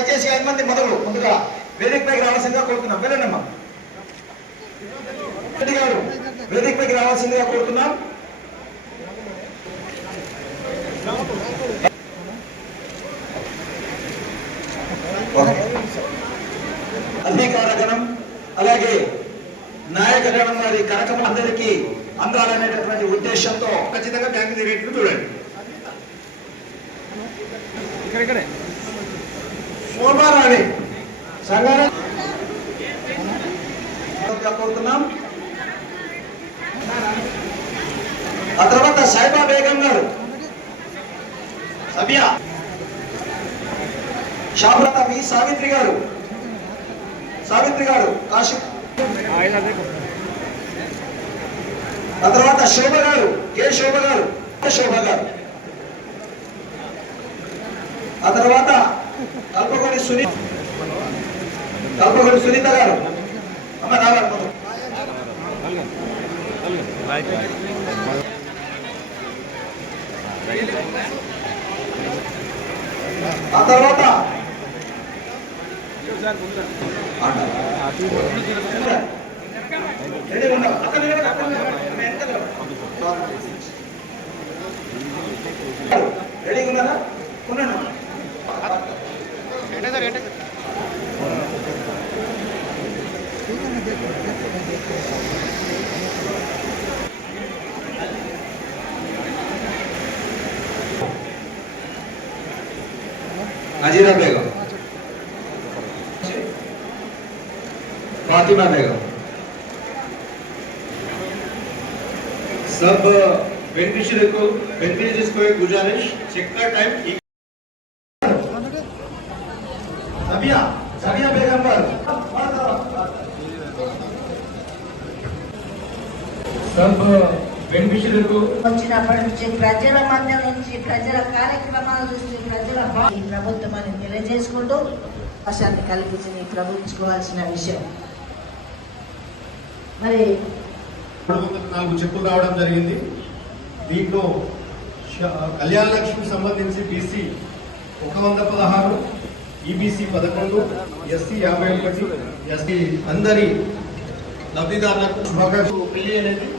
దయచేసి 5 మంది ముందుగా వేదికపైకి రావాల్సిందిగా కోరుతున్నాం. వెళ్ళండమ్మా. రెడ్డి గారు వేదికపైకి రావాల్సిందిగా కోరుతున్నాం. అధికారగణం అలాగే నాయకగణం వారి కనకం అందరికీ అందాలనేటటువంటి ఉద్దేశంతో ఖచ్చితంగా బ్యాంకు తిరిగేట్లు చూడండి. శోభారాణి సంగారెడ్డి కోరుతున్నాం. ఆ తర్వాత సైబా బేగం గారు, సబియా షాబ్రత వి సావిత్రి గారు కాశీ. ఆ తర్వాత శోభ గారు, కే శోభ గారు. ఆ తర్వాత కల్పగొడి సునీత గారు. అమ్మ రావాలి. ఆ తర్వాత రెడీగా ఉన్నారా? नजीरा बेगम, फातिमा बेगम, सब बेनिफिशियरीज को एक गुजारिश, चेक का टाइम सबिया बेगम पर सब బెనిఫిషియరీలకు వచ్చినప్పటి నుంచి ప్రజల మధ్య నుంచి ప్రజల కార్యక్రమాల నుంచి ప్రజల ఈ ప్రభుత్వం అని తెలియజేసుకుంటూ అవకాశాన్ని కల్పించి ప్రభుత్వించుకోవాల్సిన విషయం. మరి 4 చెక్కులు రావడం జరిగింది. దీంట్లో కళ్యాణ లక్ష్మికి సంబంధించి బీసీ 116, ఈబీసీ 11, ఎస్సీ 51, ఎస్టీ అందరి లబ్ధిదారులకు పెళ్లి అనేది